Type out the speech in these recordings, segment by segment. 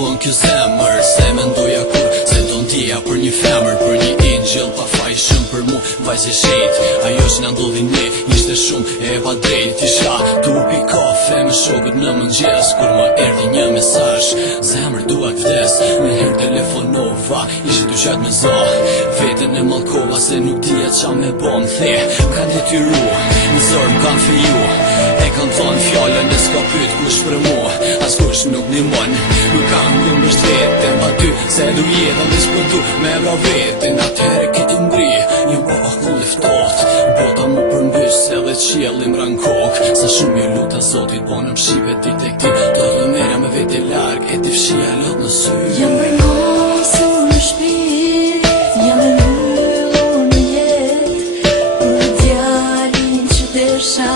bon kjo zemër, se mendoja kur se do ndjeja për një femër, për një angel pa fajshëm për mu vajzë e shet. Ajo që na ndodhi ne ishte shumë e pa drejt. Isha tu pi kafe me shokët në mëngjes kur më erdhi një mesazh: zemër dua të vdes. Me herë telefonova, ishte dyqat me za, veten e mallkova se nuk dija qa me bon. The m'kan detyru, në zor m'kan feju, e kan thonë fjallën e s'ka pyet kush për mu. As kush nuk nimon, nuk kam një mbështetje pa ty, se du jetën dhe s'pëtu me vra vetin. Atëhere këtë ngri, një baba kulli ftoht, bota mu përmbys edhe qielli m'ran kok. Sa shumë ju luta Zotit, po në mshive ti tek ti, do të merja me vete larg, e ti fshia lot në sy. Jam përnosur në shpirt, jam e mbyllur në jet, për djalin që desha,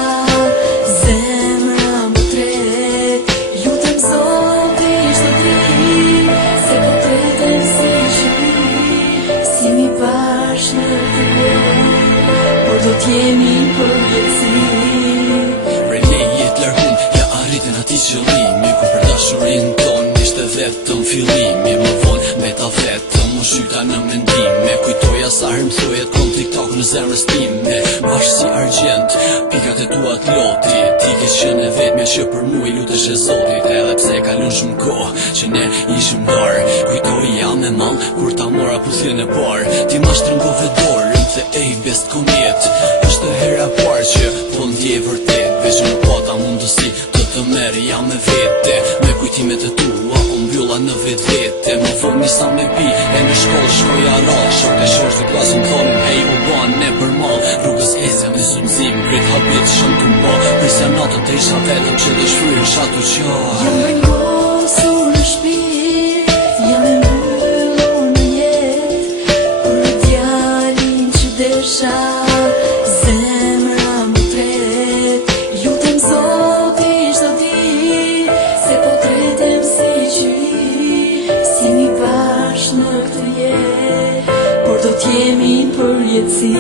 zemra më tret. Lutem Zotit çdo ditë, se po tretem si shpi, si mi bash në të jetë, por do t'jemi për jetësi. Prej lejet largun, ja arritën ati qëllimi, ku për dashurin ton ishte vetëm fillimi. Më vonë me ta vetëm u shyta në mendime, kujtoja sa herë m'thujet kon TikTok në zemrës time. Bashkë si argjent, pikat e tua t'loti, ti ke qenë e vetmja që për mu i lutesh e Zotit. Edhe pse kalon shumë kohë që ne ishim nar, kujtoja me mall kur ta mora puthjen e parë. Ti ma shtrëngove dorën dhe ej best kom jet, është hera parë që po ndjej vërtet, veç nuk pata mundësi të merë jam me vete. Me kujtimet e tua o mbylla në vet vete. Më vonë nisa me pi, e në shkollë shkoja rall, shok e shosh të klasën thonë hej u ban ne për mall. Rrugës ecja me zumzim, krejt habit shumë të mba, prisja natën të isha vetëm që dhe shfryr shatu qa. Jam përnosur në shpirt, jam e mbyllur në jet, për djalin që desha, zemra më tret. Lutem Zotit çdo ditë, se po tretem si qyri, si mi bash në këtë jetë, por do t'jemi për jetësi.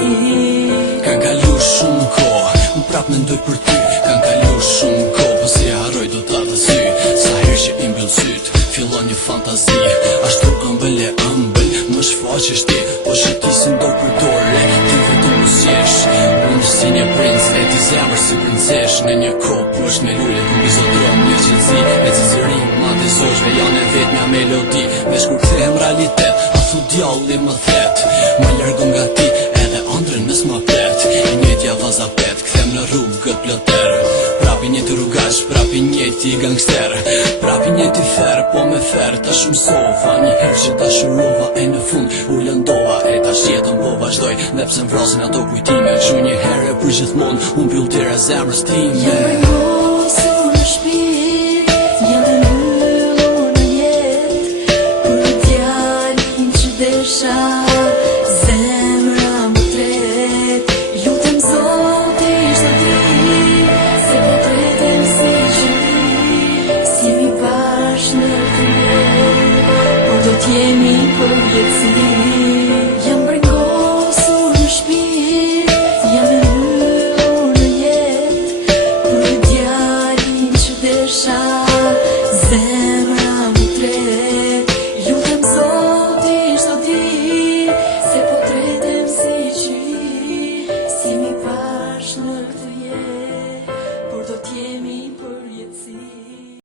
Kan kalu shumë kohë, më prap mendoj për ty. Kan kalu shumë kohë, po si harroj do ta të sy. Sa herë që i mbyll syt, fillon një fantazi. Ashtu ëmbël e ëmbël, më shfaqesh ti, po shëtisin dorë për dorë, ti vetëm më sjesh. Unë si një princ, e ti zemër si princesh. Në një kohë push me lule, ku bizodrom një qëllësi, e cizëri, ma të zoshve janë e vetëmja melodi. Vesh kur kthehem realitet, a thu djalli më thet, ma largon nga ti, edhe ëndrën mes ma plet. I njëtja vaza pet, kthem në rrugët ploter, prapi njëti rrugash, prapi njëti gangster, prapi njëti fer, po me fer ta shumësova. Një herë që ta shurova, e në fund u lëndova, e ta shjetën po vazhdoj, dhe pse m'vrasin ato kujtime, që një herë për gjithmonë unë mbyll tëra zemrës time. Jam përnosur në shpirt, jam e mbyllur në jet, për djalin që desha, zemra